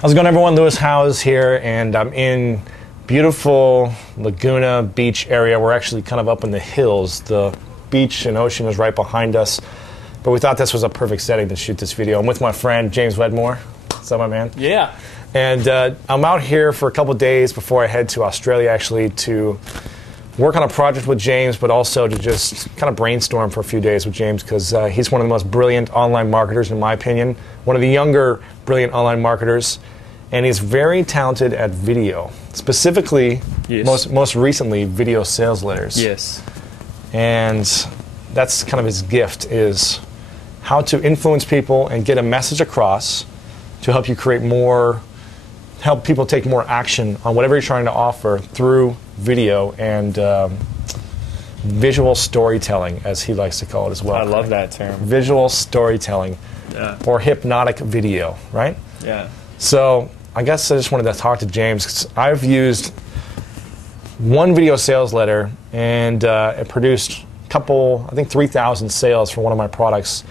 How's it going, everyone? Lewis Howes here, and I'm in beautiful Laguna Beach area. We're actually kind of up in the hills. The beach and ocean is right behind us, but we thought this was a perfect setting to shoot this video. I'm with my friend James Wedmore. What's up, my man? Yeah. And I'm out here for a couple days before I head to Australia, actually, to work on a project with James, but also to just kind of brainstorm for a few days with James, because he's one of the most brilliant online marketers, in my opinion, one of the younger brilliant online marketers, and he's very talented at video, specifically, most recently, video sales letters. Yes. And that's kind of his gift, is how to influence people and get a message across to help you create more, help people take more action on whatever you're trying to offer through video and visual storytelling, as he likes to call it as well. I love that term. Visual storytelling, or hypnotic video, right? Yeah. So I guess I just wanted to talk to James, 'cause I've used one video sales letter, and it produced a couple, I think 3,000 sales for one of my products.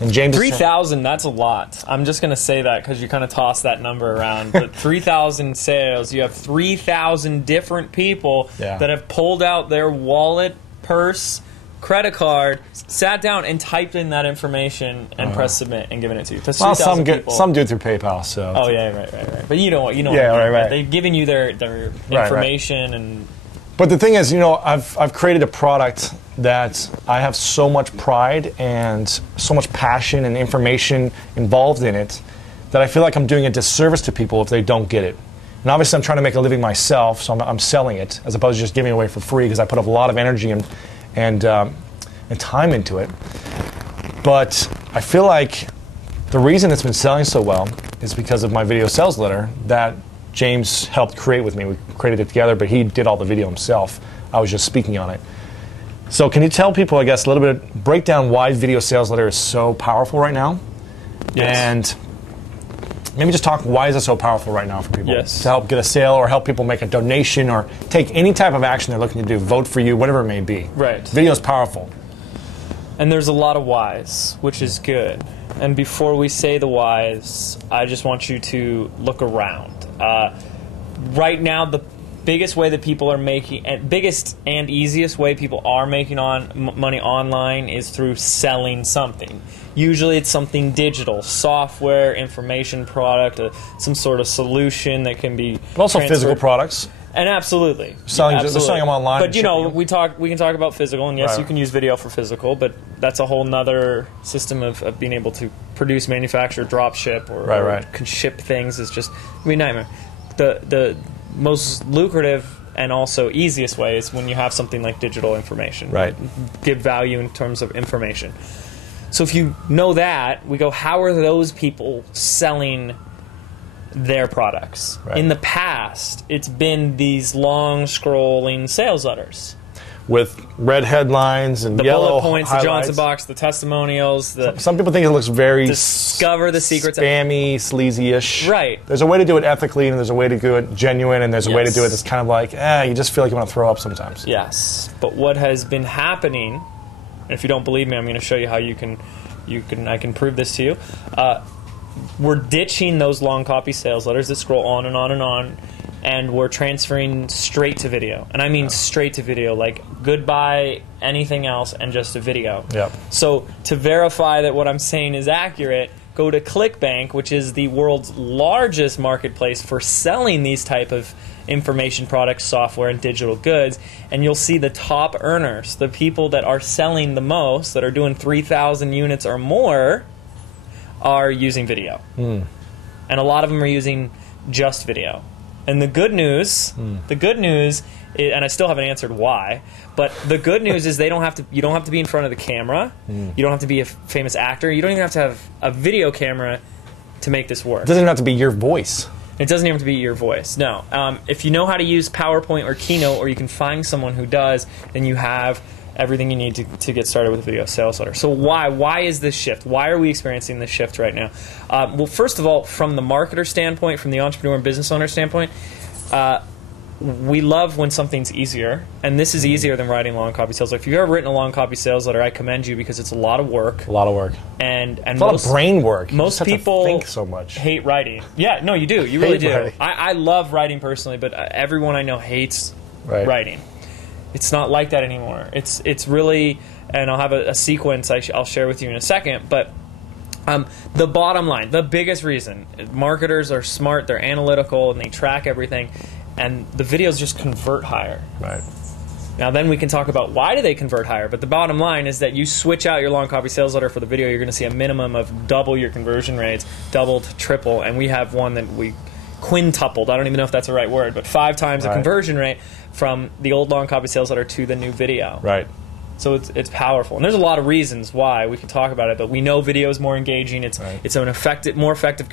And James, 3,000, that's a lot. I'm just going to say that because you kind of toss that number around. But 3,000 sales, you have 3,000 different people that have pulled out their wallet, purse, credit card, sat down and typed in that information and pressed submit and given it to you. That's well, some do it through PayPal. So. Oh yeah, right. But you know what? Right. They've given you their information and. But the thing is, you know, I've created a product that I have so much pride and so much passion and information involved in it that I feel like I'm doing a disservice to people if they don't get it. And obviously I'm trying to make a living myself, so I'm selling it as opposed to just giving it away for free, because I put a lot of energy and time into it. But I feel like the reason it's been selling so well is because of my video sales letter that James helped create with me. We created it together, but he did all the video himself. I was just speaking on it. So can you tell people, I guess, a little bit, break down why video sales letter is so powerful right now? Yes. And maybe just talk, why is it so powerful right now for people? Yes. To help get a sale or help people make a donation or take any type of action they're looking to do, vote for you, whatever it may be. Right. Video is powerful. And there's a lot of whys, which is good. And before we say the whys, I just want you to look around. Right now, the biggest way that people are making, biggest and easiest way people are making money online is through selling something. Usually it's something digital, software, information product, some sort of solution that can be but also transferred. Physical products. And absolutely. They're selling them online. But, you know, we can talk about physical, and yes, you can use video for physical, but that's a whole nother system of being able to produce, manufacture, drop ship, or can ship things. Is just, I mean, nightmare. The most lucrative and also easiest way is when you have something like digital information. Right. Give value in terms of information. So if you know that, we go, how are those people selling their products? Right. In the past, it's been these long scrolling sales letters with red headlines and the yellow bullet points, highlights. the Johnson box, the testimonials. Some people think it looks very discover the secrets, spammy, sleazy-ish. Right. There's a way to do it ethically, and there's a way to do it genuine, and there's a way to do it that's kind of like, you just feel like you want to throw up sometimes. Yes. But what has been happening, and if you don't believe me, I'm going to show you how I can prove this to you. We're ditching those long copy sales letters that scroll on and on and on, and we're transferring straight to video. And I mean straight to video, like goodbye anything else and just a video. Yep. So to verify that what I'm saying is accurate, go to ClickBank, which is the world's largest marketplace for selling these type of information products, software, and digital goods, and you'll see the top earners, the people that are selling the most, that are doing 3,000 units or more, are using video. And a lot of them are using just video. And the good news, is, and I still haven't answered why, but the good news is you don't have to be in front of the camera. You don't have to be a famous actor. You don't even have to have a video camera to make this work. It doesn't even have to be your voice. It doesn't even have to be your voice. No. If you know how to use PowerPoint or Keynote, or you can find someone who does, then you have everything you need to get started with a video sales letter. So why is this shift? Why are we experiencing this shift right now? Well, first of all, from the marketer standpoint, from the entrepreneur and business owner standpoint, we love when something's easier, and this is easier than writing long copy sales. If you've ever written a long copy sales letter, I commend you because it's a lot of work. A lot of work. And It's a lot of brain work. You Most just have people to think so much. hate writing. Yeah, no, you do. You really do. writing. I love writing personally, but everyone I know hates Right. writing. It's not like that anymore. It's really, and I'll have a sequence I'll share with you in a second, but the bottom line, the biggest reason, marketers are smart, they're analytical, and they track everything, and the videos just convert higher. Right. Now then we can talk about why do they convert higher, but the bottom line is that you switch out your long copy sales letter for the video, you're going to see a minimum of double your conversion rates, double to triple, and we have one that we quintupled, I don't even know if that's the right word, but 5 times the Right. conversion rate from the old long copy sales letter to the new video. Right. So it's powerful, and there's a lot of reasons why we can talk about it. But we know video is more engaging. It's Right. it's an more effective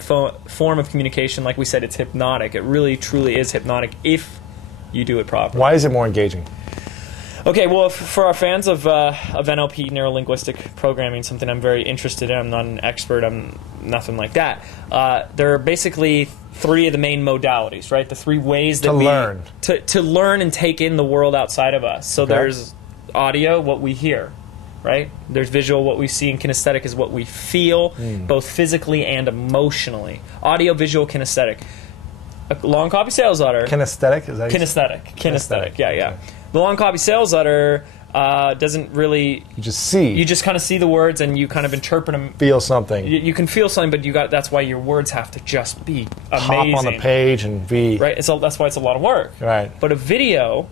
form of communication. Like we said, it's hypnotic. It really truly is hypnotic if you do it properly. Why is it more engaging? Okay, well, for our fans of NLP, neuro-linguistic programming, something I'm very interested in. I'm not an expert. I'm nothing like that. There are basically 3 of the main modalities, right? The 3 ways that learn. To learn and take in the world outside of us. So Okay. there's audio, what we hear, right? There's visual, what we see, and kinesthetic is what we feel, both physically and emotionally. Audio, visual, kinesthetic. A long copy sales letter. Kinesthetic? Is that Kinesthetic. Yeah. Okay. The long copy sales letter doesn't really. You just see. You just kind of see the words and you kind of interpret them. feel something. You can feel something, but that's why your words have to just be amazing. Hop on the page and be. Right. That's why it's a lot of work. Right. But a video,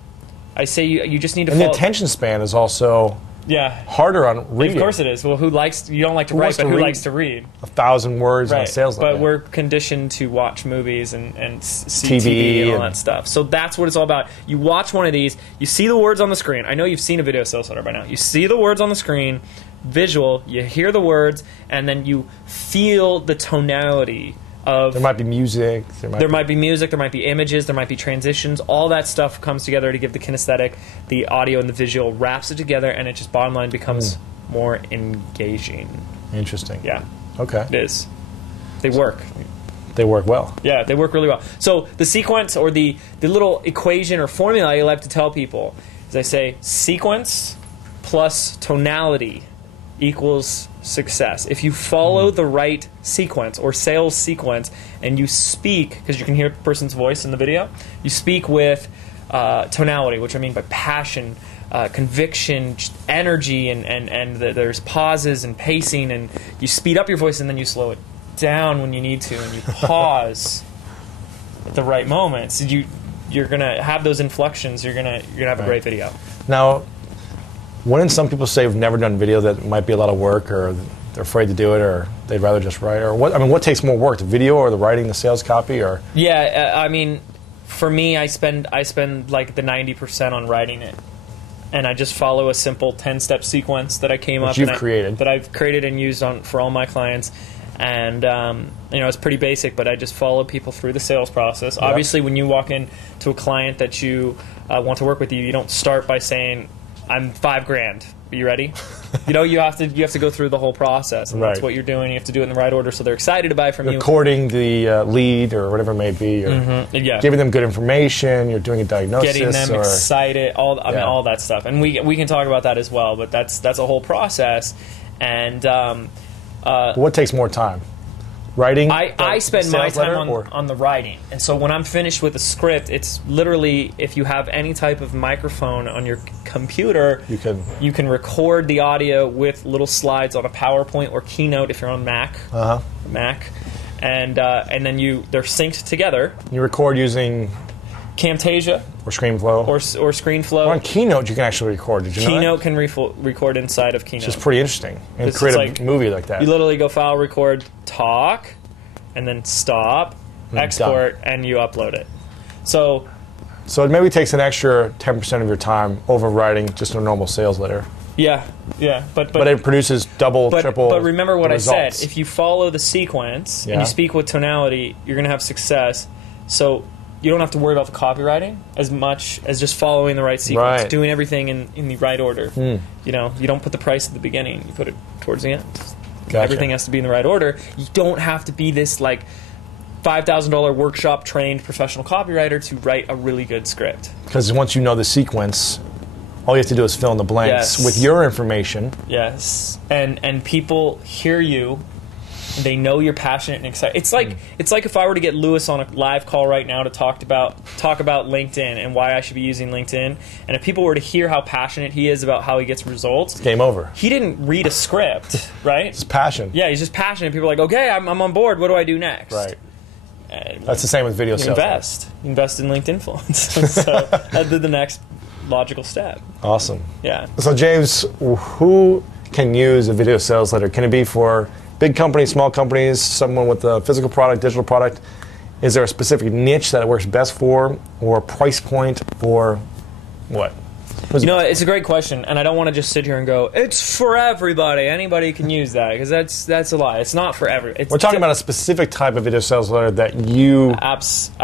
I say you just need to. And the follow, attention span is also Yeah. harder on reading. Of course it is. Well, who likes? You don't like to Who write, wants but to who read? likes to read? 1,000 words on a sales letter. But we're conditioned to watch movies and see TV TV and all and- that stuff. So that's what it's all about. You watch one of these, you see the words on the screen. I know you've seen a video sales letter by now. You see the words on the screen, visual, you hear the words, and then you feel the tonality of... There might be music. There might be music, there might be images, there might be transitions. All that stuff comes together to give the kinesthetic, the audio, and the visual, wraps it together, and it just bottom line becomes more engaging. Interesting. Yeah, Okay. it is. They work. They work well. Yeah, they work really well. So the sequence or the little equation or formula I like to tell people is I say sequence plus tonality equals success. If you follow the right sequence or sales sequence and you speak, because you can hear the person's voice in the video, you speak with tonality, which I mean by passion, conviction, energy, and there's pauses and pacing, and you speed up your voice and then you slow it down when you need to, and you pause at the right moments. You're gonna have those inflections. You're gonna have a great video. Now, wouldn't some people say who've never done video that it might be a lot of work, or they're afraid to do it, or they'd rather just write? Or what? I mean, what takes more work, the video or the writing, the sales copy, or? Yeah, I mean, for me, I spend like the 90% on writing it, and I just follow a simple 10-step sequence that I came up you've and created. that I've created and used for all my clients. And it's pretty basic, but I just follow people through the sales process. Yep. Obviously, when you walk in to a client that you want to work with you don't start by saying, "I'm $5,000. Are you ready?" You have to go through the whole process, and that's Right. what you're doing. You have to do it in the right order, so they're excited to buy from you. Recording the lead or whatever it may be, or Yeah. giving them good information. You're doing a diagnosis, Getting them or excited, I mean, Yeah. all that stuff, and we can talk about that as well. But that's a whole process, and what takes more time? Writing. I spend my sales letter, time or- on the writing, and so when I'm finished with a script, it's literally if you have any type of microphone on your computer, You can- record the audio with little slides on a PowerPoint or Keynote if you're on Mac, and then they're synced together. You record using Camtasia or ScreenFlow or ScreenFlow. on Keynote. You can actually record. Did you know that? Keynote can record inside of Keynote. Which is pretty interesting, and It's create a like- movie like that. You literally go file, record, talk, and then stop, export, and you upload it. So So it maybe takes an extra 10% of your time over writing just a normal sales letter. yeah, But it produces double, triple. But remember what results. I said. If you follow the sequence and Yeah. you speak with tonality, you're going to have success. So you don't have to worry about the copywriting as much as just following the right sequence, Right. doing everything in the right order. You don't put the price at the beginning; you put it towards the end. Gotcha. Everything has to be in the right order. You don't have to be this like $5,000 workshop trained professional copywriter to write a really good script. Because once you know the sequence, all you have to do is fill in the blanks with your information. Yes, and people hear you. They know you're passionate and excited. It's like if I were to get Lewis on a live call right now to talk about LinkedIn and why I should be using LinkedIn, and if people were to hear how passionate he is about how he gets results, It's game over. he didn't read a script, right? It's passion. Yeah, he's just passionate. People are like, okay, I'm on board. What do I do next? Right. And That's the same with video sales. invest in LinkedIn influence. So that'd be the next logical step. Awesome. Yeah. So James, who can use a video sales letter? Can it be for big companies, small companies, someone with a physical product, digital product? Is there a specific niche that it works best for, or a price point, or what? You know, it's a great question, and I don't want to just sit here and go, it's for everybody. Anybody can use that, because that's a lie. It's not for everybody. We're talking about a specific type of video sales letter that you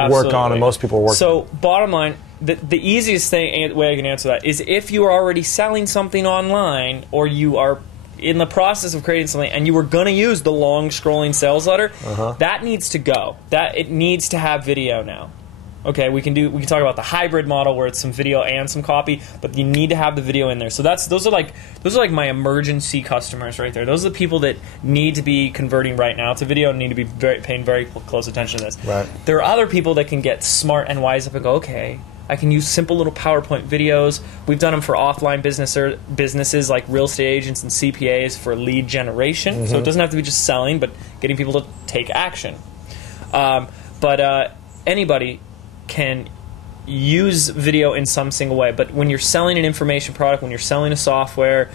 work on and most people work on. So, bottom line, the easiest way I can answer that is if you are already selling something online, or you are in the process of creating something and you were going to use the long scrolling sales letter, that needs to go. That it needs to have video now. Okay, we can talk about the hybrid model where it's some video and some copy, but you need to have the video in there. So those are like my emergency customers right there. Those are the people that need to be converting right now to video and need to be paying very close attention to this. Right. There are other people that can get smart and wise up and go, okay, I can use simple little PowerPoint videos. We've done them for offline businesses like real estate agents and CPAs for lead generation. So it doesn't have to be just selling, but getting people to take action. But anybody can use video in some single way. But when you're selling an information product, when you're selling a software,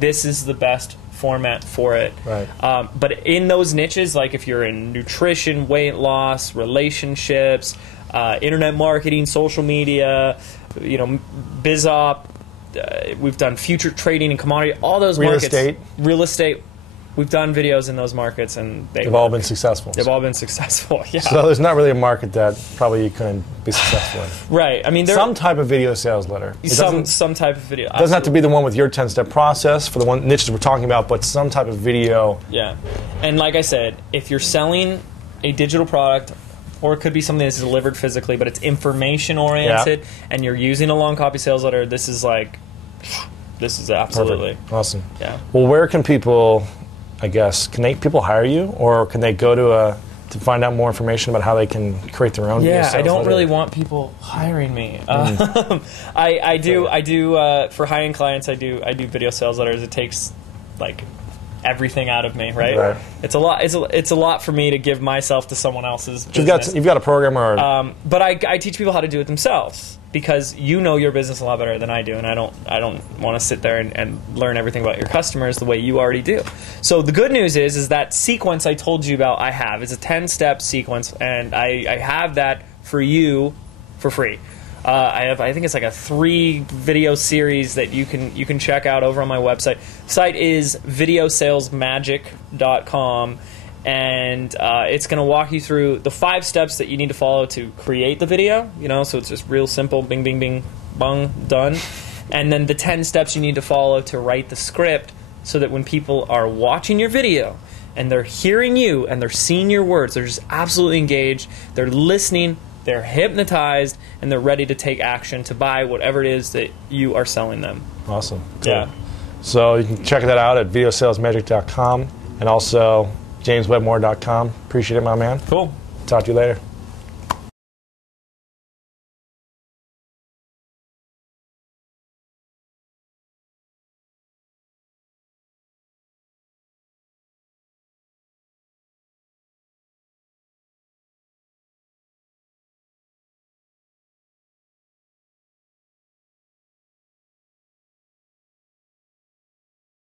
this is the best format for it. Right. But in those niches, like if you're in nutrition, weight loss, relationships, internet marketing, social media, biz op, we've done future trading and commodity, all those markets. Real estate. We've done videos in those markets, and they've all been successful. They've all been successful. Yeah. So there's not really a market that probably you couldn't be successful in. Right. I mean, some type of video sales letter. Some type of video. It doesn't have to be the one with your 10-step process for the one niches we're talking about, but some type of video. Yeah. And like I said, if you're selling a digital product, or it could be something that's delivered physically, but it's information oriented, and you're using a long copy sales letter, this is absolutely perfect. Awesome. Yeah. Well, where can people, I guess, can people hire you, or can they go to find out more information about how they can create their own? Yeah, I don't really want people hiring me. I do for high-end clients. I do video sales letters. It takes like everything out of me, right? It's a lot. It's a lot for me to give myself to someone else's business. You've got a program, or but I teach people how to do it themselves, because you know your business a lot better than I do, and I don't want to sit there and learn everything about your customers the way you already do. So the good news is that sequence I told you about it's a 10-step sequence, and I have that for you for free. I think it's like a 3-video series that you can check out over on my website. The site is videosalesmagic.com, and it's going to walk you through the 5 steps that you need to follow to create the video. So it's just real simple, bing, bing, bing, bung, done. And then the 10 steps you need to follow to write the script, so that when people are watching your video and they're hearing you and they're seeing your words, they're just absolutely engaged, they're listening, they're hypnotized, and they're ready to take action to buy whatever it is that you are selling them. Awesome. Cool. Yeah. So you can check that out at videosalesmagic.com, and also jameswebmore.com. Appreciate it, my man. Cool. Talk to you later.